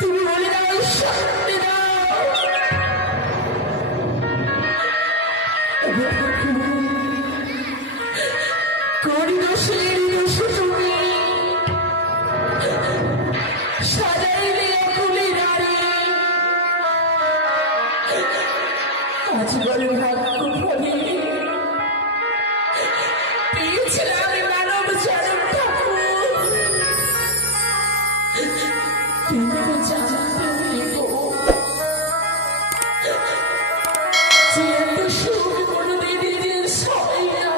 তুমি বলে দাও শান্তি দাও। করি দোষের দোষে তুমি সাজাইলে কুলি নারী। আজ বলে ভাগ্য ফলে পেয়েছিলাম মানব জন্ম ঠাকুর, কিন্তু জানতে নেব যে এত সুখ কোনোদিন দেশ হয় না।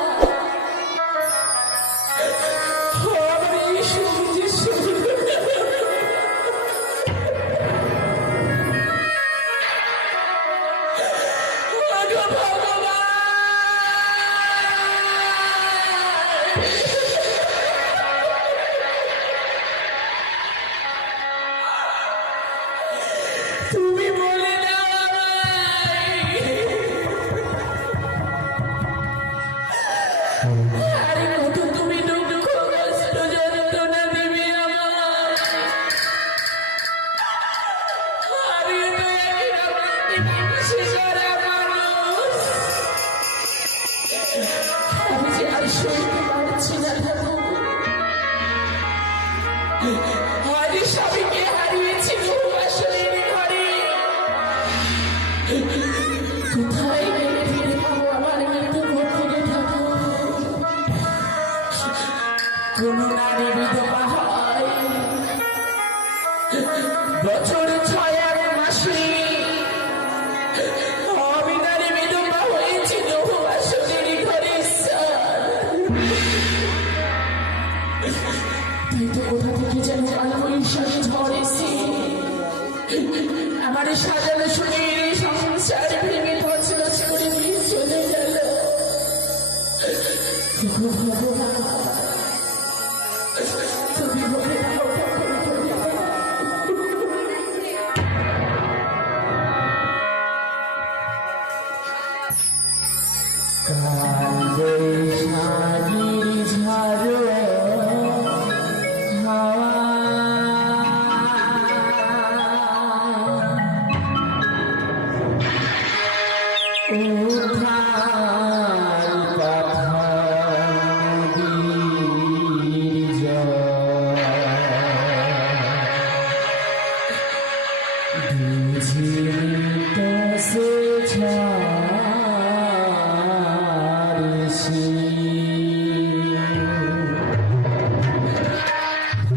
আমার এই সুখ যে সুখ তুমি বলে দাও আরে কত তুমি দুঃখ কষ্ট যন্ত্রণা দিবে আমার। আমি তো শিশারা মানুষ, আমি যে আর সইতে পারছি না ঠাকুর। আজ স্বামীকে হারিয়েছি আসলের ঘরে, কোথায় গেলে ফিরে পাবো আমার মৃত্যু ঘর থেকে ঠাকুর। কোন নারী বিধবা হয় বছর 6 মাসে, আমি নারী বিধবা হয়েছি তবু আসলের ঘরে। তাই তো কোথা থেকে যেন বৈশাখী ঝড় এসে আমার সাজানো শরীরে সংসার ভেঙে তছনছ করে দিয়ে চলে গেল। ভগবান তুমি বলে দাও কাল বৈশাখীর ঝড় হাওয়া উঠাল পাথার নদীর জল, বুঝিত সে ছাড়ছি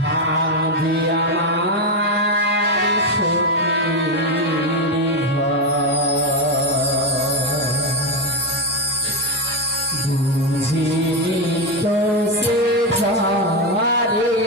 ভাবি আমার সখীর ঘর, বুঝিত সে ছাড়ছি ভাবি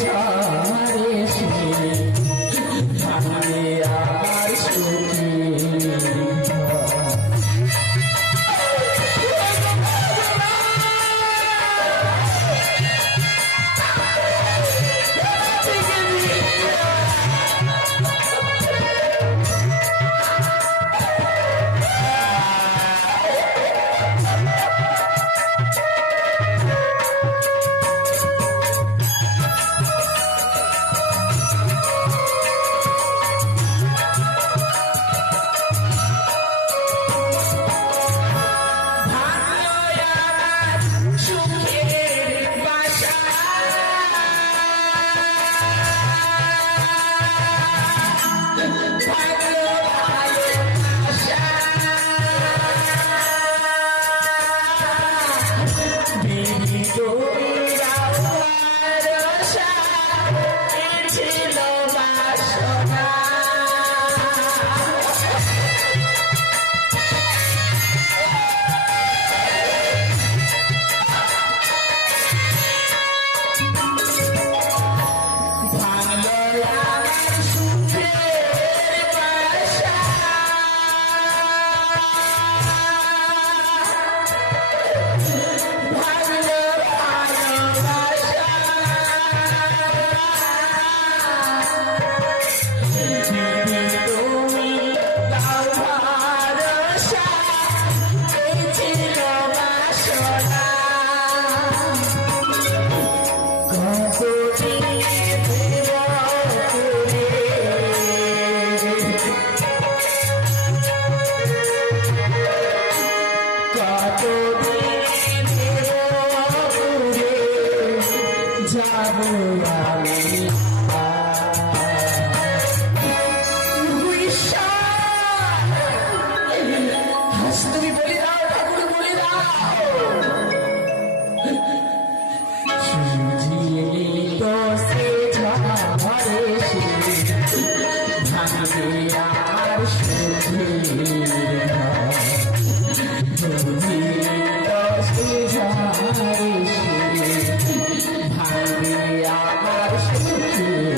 আমার সখীর ঘর। যাবো আমি তুমি বলে দাও ঠাকুর বলে দাও জীবিত সে ঝরে ভাঙবে আর সুধীর জীবিত সে ঝরে ভাঙবে আর সুধীর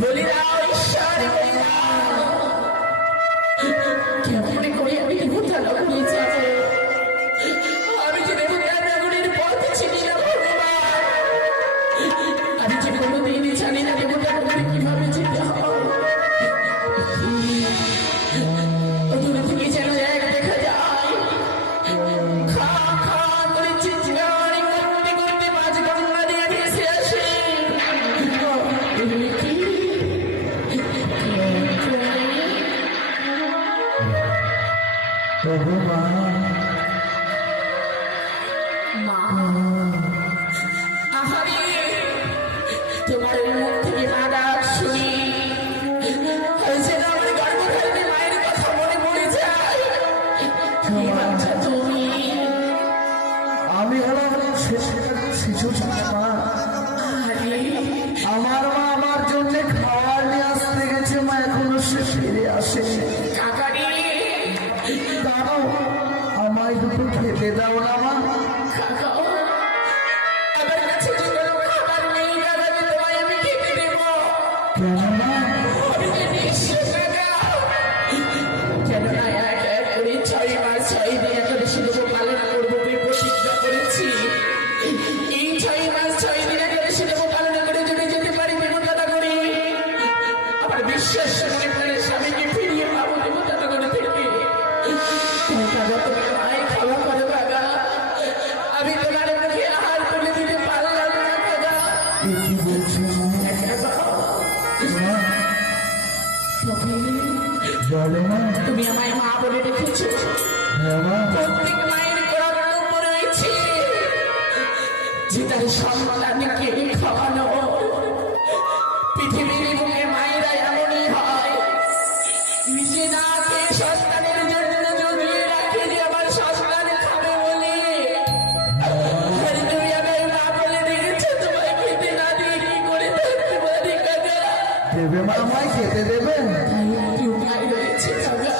বলি দাও ঈশ্বর বলি দাও কেমন করে আমি দেবতারা বলেছি আমি যে দেবতাগুলির পথে ছিলি না ভগবান আমি যে কোনোদিনই জানি না দেবতাগুলি কিভাবে যেতে হয় দূরে থেকে যেন এক দেখা যায় খা খা করে চিৎকার করতে করতে মাঝ গঙ্গা দিয়ে ভেসে আসে তোমার মুখ থেকে মা ডাক শুনি সেটা আমার গর্ব খাইতে মায়ের কথা মনে পড়ে যায় বাচ্চা তুমি আমি হলাম শিশু মা আমার মা আমার জন্য খাবার নিয়ে আসতে গেছে মা এখনো সে ফিরে আসে কাকারি জানো আমায় দুটো খেতে দাও না মা। কাকা আমার কাছে যে কোনো খাবার নেই কাকা, যে তোমায় আমি খেতে দেবো। কেন মা? আমি যে নিঃস্ব কাকা। কেননা এক এক করে 6 মাস 6 দিন একাদশী দেবো পালন করবো বলে প্রতিজ্ঞা করেছি। এই 6 মাস 6 দিন একাদশী দেবো পালন করে যদি যেতে পারি দেবতাটা করে, আমার বিশ্বাস মনে করে স্বামীকে ফিরিয়ে পাবো দেবতাটা করে থেকে। তুমি কাকা তুমি আমায় খাওয়া করো কাকা, আমি তোমার মুখে আহার তুলে দিতে পারলাম না কাকা। এ কি বলছো মা? বলো মা। তুমি আমায় মা বলে রেখেছো। হ্যাঁ মা। প্রত্যেক মায়ের কর্তব্য রয়েছে যে তার সন্তানকে খাওয়ানো। পৃথিবীর বুকে মায়েরা এমনই হয়, নিজে না খেয়ে সন্তানের জন্য জমিয়ে রাখে যে আমার সন্তান খাবে বলে। আর তুমি আমায় মা বলে রেখেছো, তোমায় খেতে না দিয়ে কি করে থাকতে পারি কাকা? দেবে মা, আমায় খেতে দেবেন? তাই একটি উপায় রয়েছে কাকা,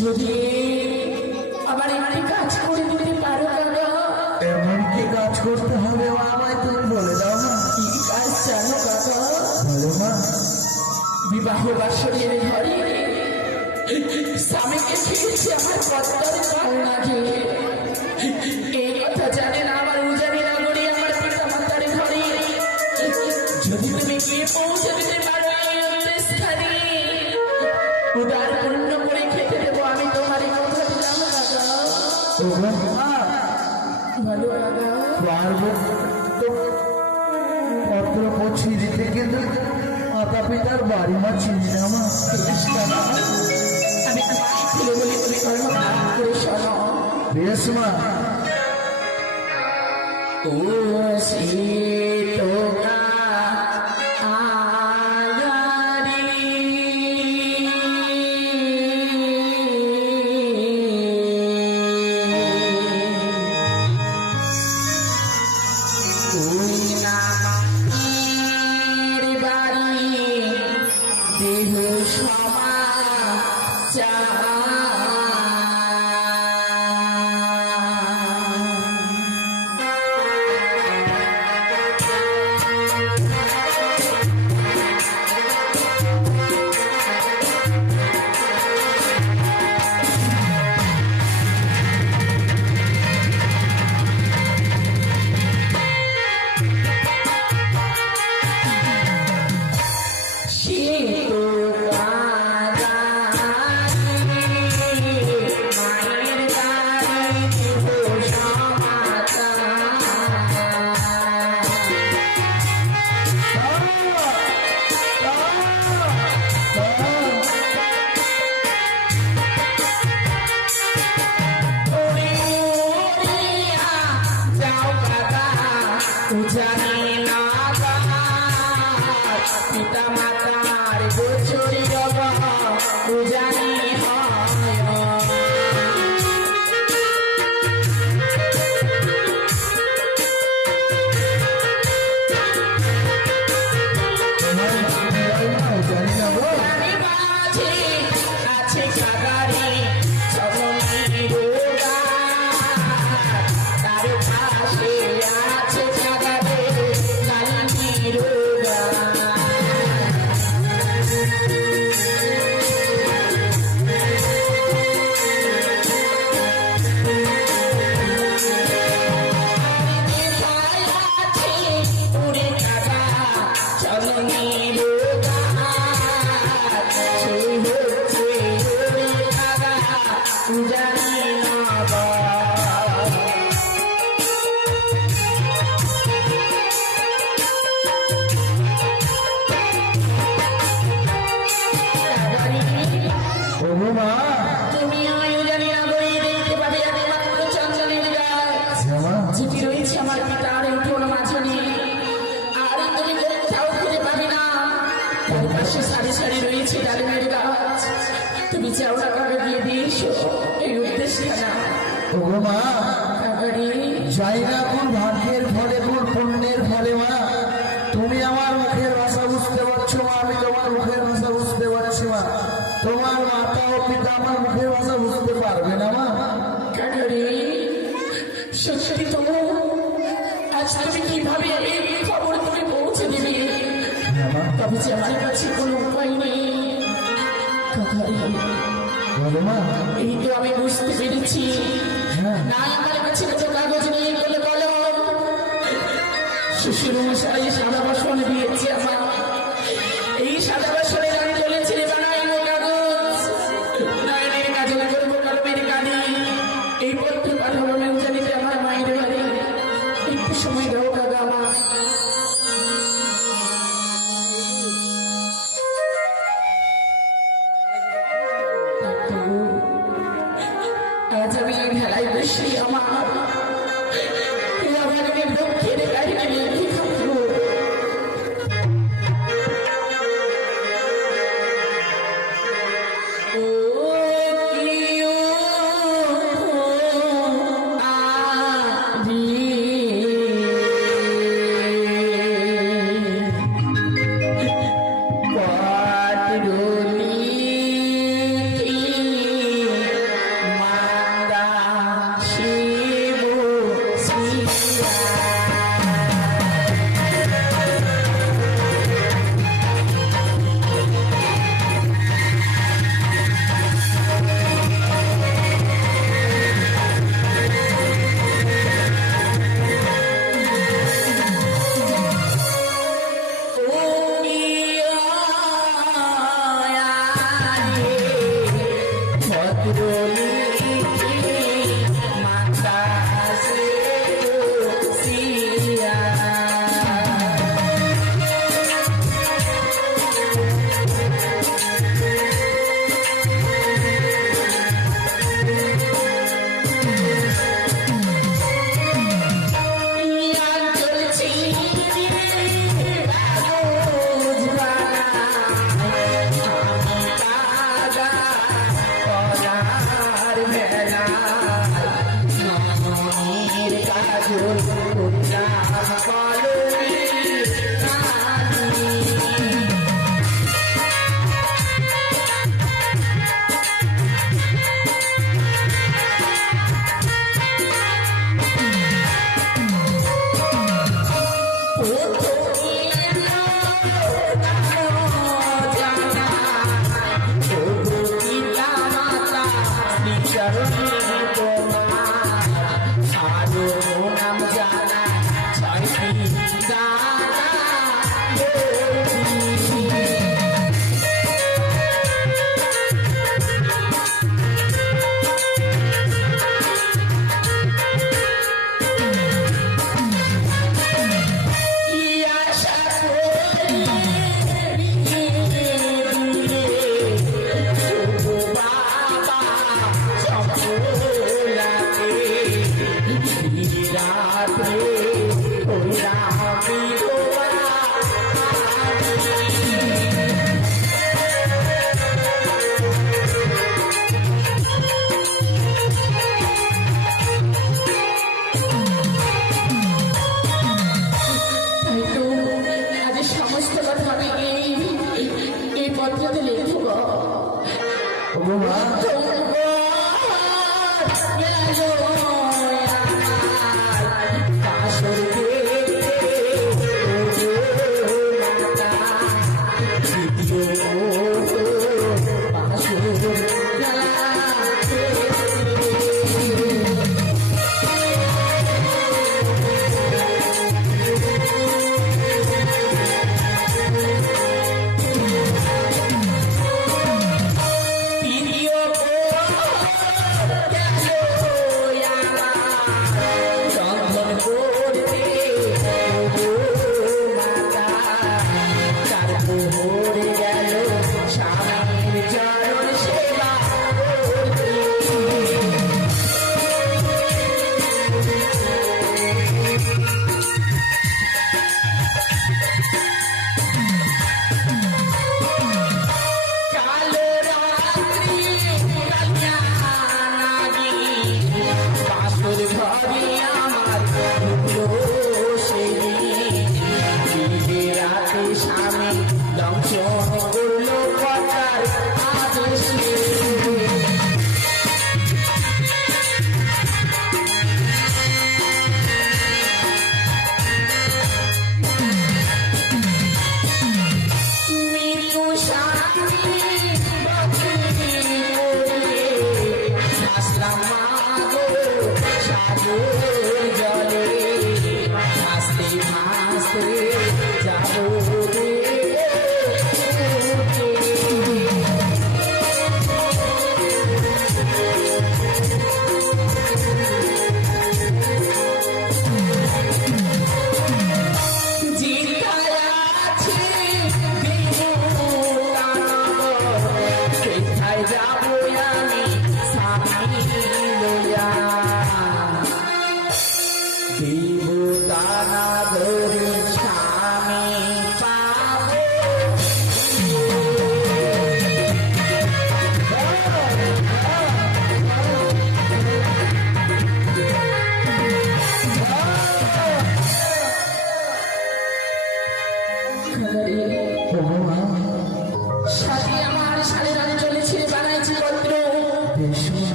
যদি আমার একটি কাজ করে দিতে পারো কাকা। এমন কি কাজ করতে হবে মা, আমায় তুমি বলে দাও না। কি কাজ জানো কাকা? বলো মা। বিবাহ বাসরের ঘরে স্বামীকে ফিরেছে আমার কর্তার কারণাকে। এই কথা জানে না আমার উজানি নগরী, আমার পিতা মাতার ঘরে। যদি তুমি গিয়ে পৌঁছে দিতে পারো এই স্থানে, উদার পূর্ণ করে খেতে দেবো আমি, তোমার কথা দিলাম কাকা। ওগো মা, ভালো কাকা। পারবো তো পত্র পৌঁছে দিতে, কিন্তু মাতা পিতার বাড়ি মা চিনি না মা। আমি তোমায় খুলে বলি, তুমি কর্ম করে শোনো। বেশ মা। ও সীতা আগারি ওই নামের বাড়ি দেহ পিতা মাতার গোচরি বাবা উজানি হয়। জানি না গো। জানি মাঝে আছে কাগারি চরণী রোগা, তার পাশে আছে কাগারে কালী রোগা। ওগো মা। তুমি আমিও জানি না বই দেখতে পাবে একমাত্র চঞ্চলের গাছ, হ্যাঁ মা। যেটি রয়েছে আমার পিতার উঠোন মাঝনে। আর তুমি কোথাও খুঁজে পাবে না, তার পাশে সারি সারি রয়েছে ডালিমের গাছ। তুমি চাও না কাকে দিয়ে দিয়েছো এই উদ্দেশ্যটা না ওগো মা, কাকারি। যাই না কোন ভাগ্যের ফলে কোন পুণ্যের ফলে মা, তুমি আমার মুখের ভাষা বুঝতে পারছো মা, আমি তোমার মুখের ভাষা বুঝতে পারছি মা। তোমার মাতা ও পিতা মা আমার মুখের ভাষা বুঝতে পারবে না মা? কেন রে সত্যি তো আজ তুমি কিভাবে এই খবর তুমি পৌঁছে দেবে হ্যাঁ মা, তবে যে আমার কাছে কোনো উপায় নেই কাকারে বলো মা। এই তো আমি বুঝতে পেরেছি হ্যাঁ না আমার কাছে কোনো কাগজ নেই বলে বলো শ্বশুর মশাই সাদা বাসন দিয়েছে আমার এই সাদা বাসনে আমি চলেছি বানাইবো কাগজ নয়নের কাজল করবো কলমের কালি এই পত্র পাঠাবো জানিতে আমার মায়ের বাড়ি একটু সময় দাও কাকা আমার আজ আমি ভেলায় বসে আমার দুঃখের কাহিনী লিখে থাকবো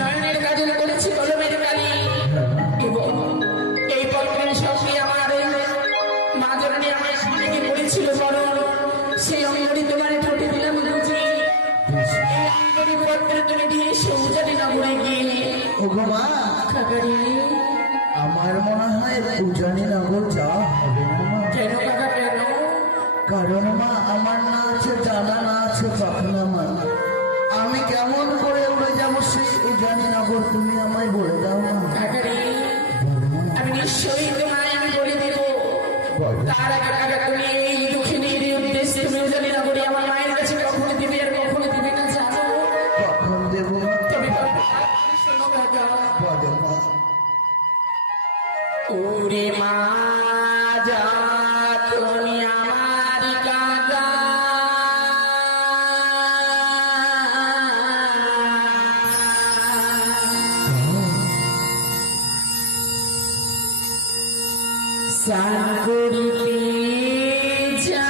নয়নের কাজল করেছি কলমের কালি এবং এই পত্রের সঙ্গে আমার মা জননী আমার সামনে করেছিল বরণ সেই অঙ্গনি তোমার ঠোঁটে দিলাম বুঝি এই অঙ্গনি পত্র তুমি দিয়ে সৌজানি নগরে গিয়ে ওগো মা, কাকারি আমার মনে হয় উজানি নগর যাওয়া হবে না মা। কেন কাকা কেন কারণ মা আমার না আছে জানা না আছে পাখনা মা। আমি কেমন করে উড়ে যাবো সেই উজানি নগর তুমি আমায় বলে দাও মা। কাকারি বলো মা, আমি নিশ্চয়ই তোমায় আমি বলে দেব বলো। তার আগে কাকা তুমি এই দুঃখিনীর উদ্দেশ্যে সৌজানি নগরে আমার মায়ের কাছে কখনো দিবে আর কখনো দিবে না জানো কখন দেবো মা? তবে শোনো কাকা বলো মা। ওরে মা যা তুমি আমার কাকা সাগরিতে যা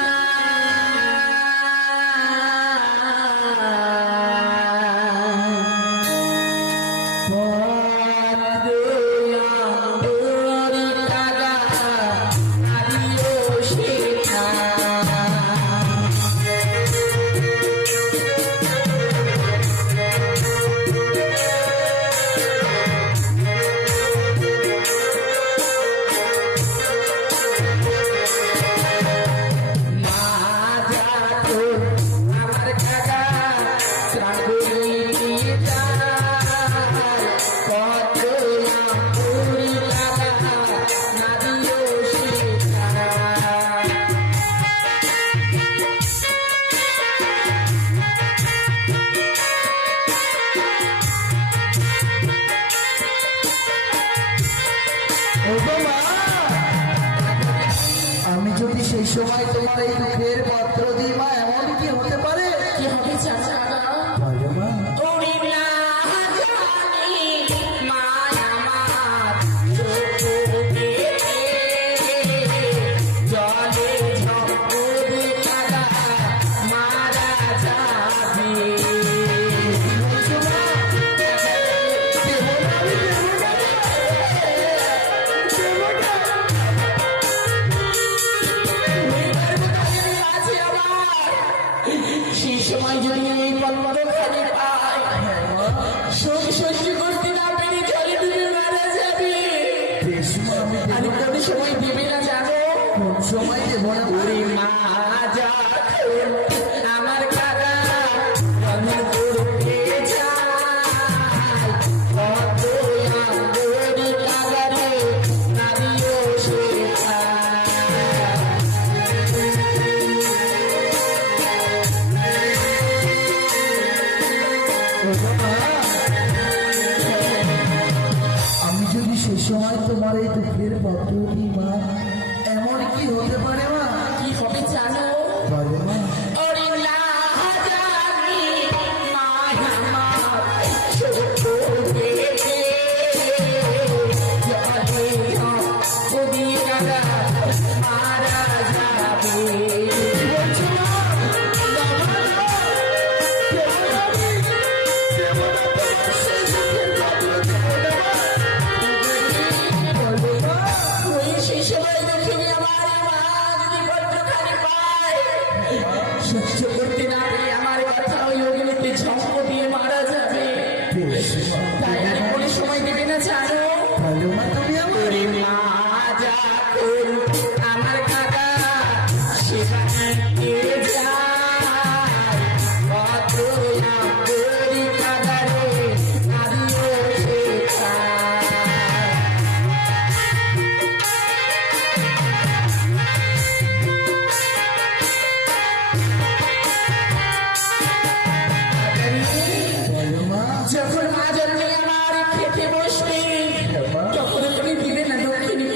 ওগো মা, আমি যদি সেই সময় তোমার এই দুঃখের পত্র দিই মা, এমন কি হতে পারে? কি হবে চাচা বলো মা। ওরে না জানি মা আমার চোখে জলে ঝম্পুরি কাদা মারা যাবে সেই সময় যদি এই পল্লবখানি পায় শোক সহ্য করতে না পেরে জলে ডুবে মারা যাবে বেশ মা, আমি আর দেবো। কোন সময় দেবে না জানো কোন সময় দেবো না মা? ওরে মা যখন আমার কাকা রঙের করতে যায় কত আঙ্গুরি কাগারে নারিও শেখায় ওগো মা, আমি যদি সে সময় তোমার এই দুঃখের পত্র দিই মা, এমন কি হতে পারে মা? কি হবে জানো বলো মা। ওরে না জানি মা আমার ছোট বেটে জলে নদী কাদা মারা যাবে বলছো মা? বাবা না, দেবো না আমি, দেবো না তোমার সেই দুঃখের পত্র দেবো না মা। বলো মা। ওই সেই সময় দেখিনি আমার মা যদি পত্রখানি পায় সহ্য করতে না পেরে আমার কথা ওই অগ্নিতে ঝম্প দিয়ে মারা যাবে বেশ মা, তাই আর কোনো সময় দেবে না জানো বলো মা তুমি আমার। ওরে মা যখন আমার কাকা সেখানে যায় কত আঙ্গুরি কাদারে নারিও শেখায় বলো মা। যখন মা জন্মে আমার খেতে বসবে তখন তুমি দিবে না দক্ষিণী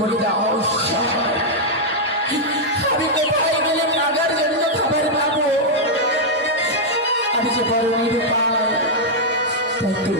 বলে দাও ঈশ্বর, আমি কোথায় গেলে নাগার জন্য খাবার পাবো? আমি যে বড় নিরুপায়, তাই তো